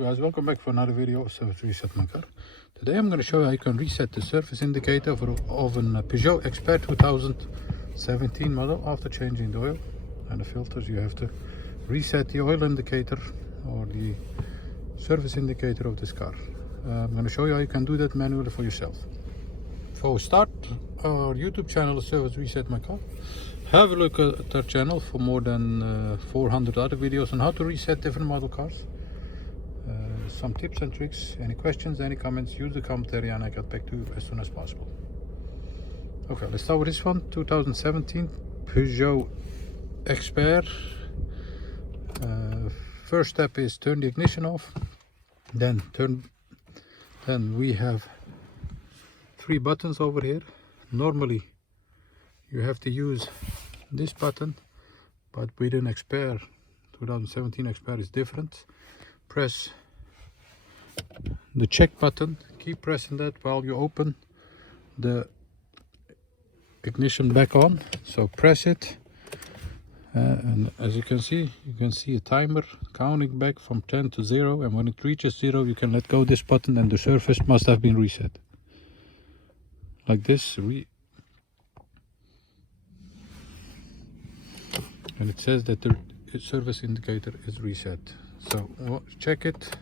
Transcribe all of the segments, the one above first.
Guys, welcome back for another video of Service Reset My Car. Today I'm going to show you how you can reset the service indicator of a Peugeot Expert 2017 model. After changing the oil and the filters, you have to reset the oil indicator or the service indicator of this car. I'm going to show you how you can do that manually for yourself. So start our YouTube channel, Service Reset My Car. Have a look at our channel for more than 400 other videos on how to reset different model cars. Some tips and tricks. Any questions, any comments, use the comment area and I get back to you as soon as possible. Okay, let's start with this one. 2017 Peugeot Expert. First step is turn the ignition off. Then we have three buttons over here. Normally you have to use this button, but with an Expert 2017 Expert is different. Press the check button, keep pressing that while you open the ignition back on. So press it, and as you can see a timer counting back from 10 to 0, and when it reaches 0 you can let go this button and the surface must have been reset. Like this, and it says that the service indicator is reset. So check it.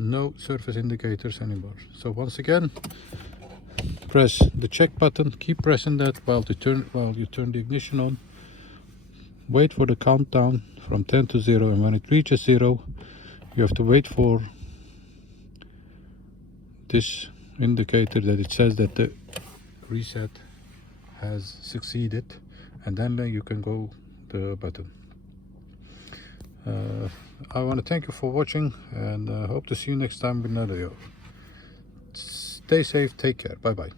No surface indicators anymore. So once again, press the check button, keep pressing that while you turn the ignition on. Wait for the countdown from 10 to 0, and when it reaches 0 you have to wait for this indicator that it says that the reset has succeeded, and then you can go the button. I want to thank you for watching, and hope to see you next time with another video. Stay safe, take care, bye bye.